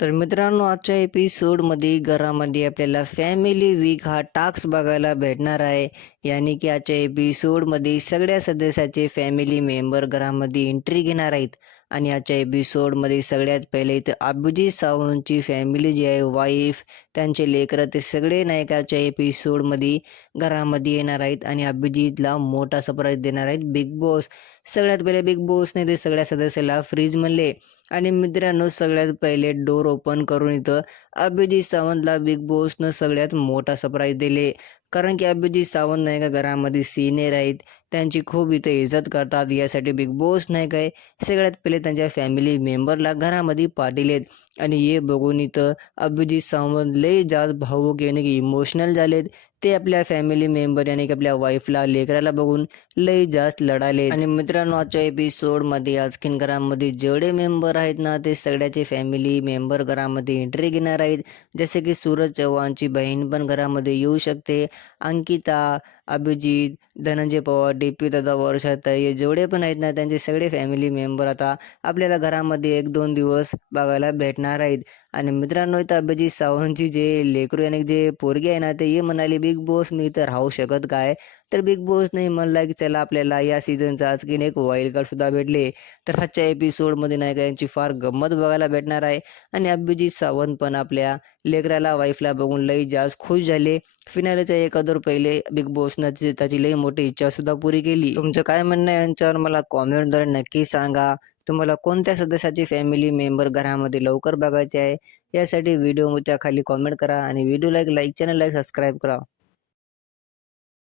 तर मित्रांनो आजच्या एपिसोडमध्ये घरामध्ये आपल्याला फॅमिली वीक हा टास्क बघायला भेटणार आहे. यानी की आजच्या एपिसोडमध्ये सगळ्या सदस्याचे फॅमिली मेंबर घरामध्ये एंट्री घेणार आहेत. आणि आजच्या एपिसोडमध्ये सगळ्यात पहिले तर अभिजित सावंतची फॅमिली जी आहे वाईफ त्यांचे लेकरं ते सगळे नायकाच्या एपिसोडमध्ये घरामध्ये येणार आहेत. आणि अभिजितला मोठा सरप्राईज देणार आहेत. बिग बॉस सगळ्यात पहिले बिग बॉसने ते सगळ्या सदस्याला फ्रीज म्हणले. आणि मित्रांनो सगळ्यात पहिले डोर ओपन करून इथं अभिजित सावंतला बिग बॉसनं सगळ्यात मोठा सरप्राईज दिले. कारण की अभिजित सावंत नाही का घरामध्ये सिनियर आहेत त्यांची खूप इथं इज्जत करतात यासाठी बिग बॉस नाही काय सगळ्यात पहिले त्यांच्या फॅमिली मेंबरला घरामध्ये पाठिलेत आणि हे बघून इथं अभिजित सावंत लय जास्त भावूक याने की इमोशनल झालेत. ते आपल्या फॅमिली मेंबर आणि की आपल्या वाईफला लेकराला बघून लई जास्त लढाले. आणि मित्रांनो आजच्या एपिसोडमध्ये आजकीन घरामध्ये जेवढे मेंबर आहेत ना ते सगळ्याचे फॅमिली मेंबर घरामध्ये एंट्री घेणार आहेत. जसे की सूरज चव्हाणची बहीण पण घरामध्ये येऊ शकते. अंकिता अभिजित धनंजय पवार डी पी दादा वर्षात हे जेवढे पण आहेत ना त्यांचे सगळे फॅमिली मेंबर आता आपल्याला घरामध्ये एक दोन दिवस बघायला भेटणार आहेत. आणि मित्रांनो इथं अभिजित सावंतची जे लेकरू आणि जे पोरगी आहे ना ते हे म्हणाले बिग बॉस मी इथं राहू शकत काय? तर बिग बॉसने म्हणला की चला आपल्याला या सीझनचा आज की एक वाईल्ड कार्ड सुद्धा भेटले. तर आजच्या एपिसोडमध्ये नाही का यांची फार गंमत बघायला भेटणार आहे. आणि अभिजित सावंत पण आपल्या लेकराला वाईफला बघून लई जास्त खुश झाले. फिनालेच्या एखादर पहिले बिग बॉसनं त्याची लई मोठी इच्छा सुद्धा पुरी केली. तुमचं काय म्हणणं आहे यांच्यावर? मला कॉमेंटद्वारे नक्की सांगा. तुम्हाला कोणत्या सदस्याची फॅमिली मेंबर घरामध्ये लवकर बघायचे आहे? यासाठी व्हिडिओच्या खाली कॉमेंट करा आणि व्हिडिओला एक लाईक चॅनलला सबस्क्राईब करा.